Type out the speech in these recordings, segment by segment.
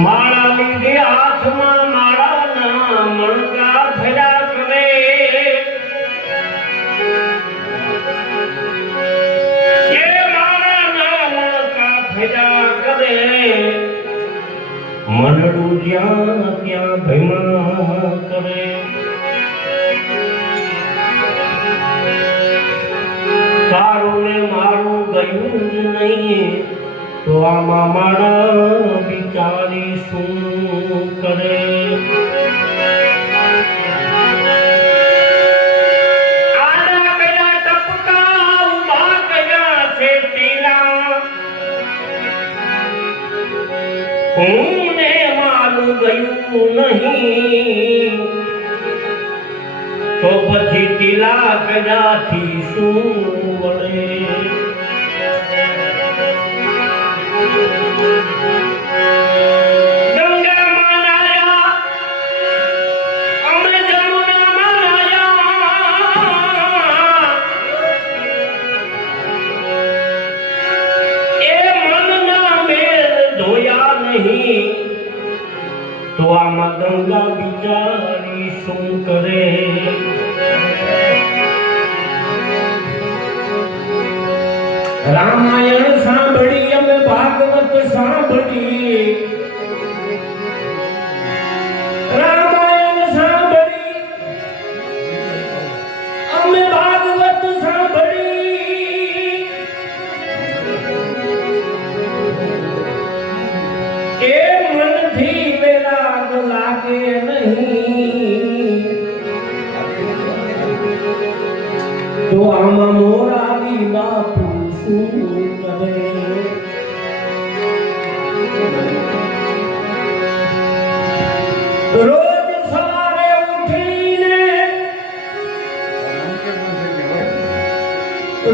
माला लीधे हाथ में माला ना मणका भरा करे ये माला ना मणका भरा करे मनडू ज्या त्या भैमा करे तारू ने मारू गयू ज नहीं तो आमा माड़ा बिचारी शू करे आड़ा कया टपका उभा कया से टीला ऊने मारू गयू नहीं तो पछी टीला कया थी शू वड़े गंगा मानाया अमृत जमुना मानाया ए मन ना मेल धोया नहीं तो आमा गंगा बिचारी शू करे रामायण सांभળી અમે ભાગવત સાંભળી રામાયણ સાંભળી અમે ભાગવત સાંભળી એ મનથી વેરાગ લાગે નહીં તો આમાં મોરારી બાપુ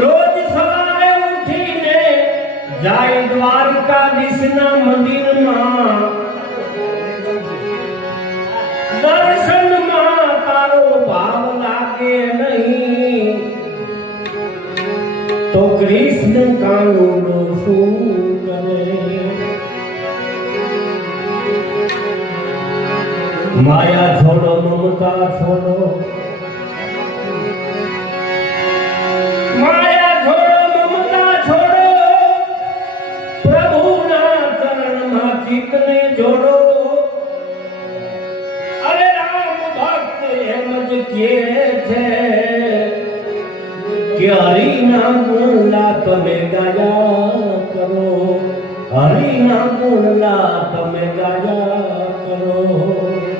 रोज सवारे उठीने जाय द्वारकाधीशना मंदिर में दर्शन में तारो भाव लागे नहीं तो कृष्ण कानूनो शू करे माया छोड़ो ममता छोड़ो माया छोड़ो ममता छोड़ो प्रभु ना चरण में चित्त ने जोड़ो अरे राम भक्त एमज किए थे कि हरि नाम गुणला तमे गाया करो हरि नाम गुणला तमे गाया करो।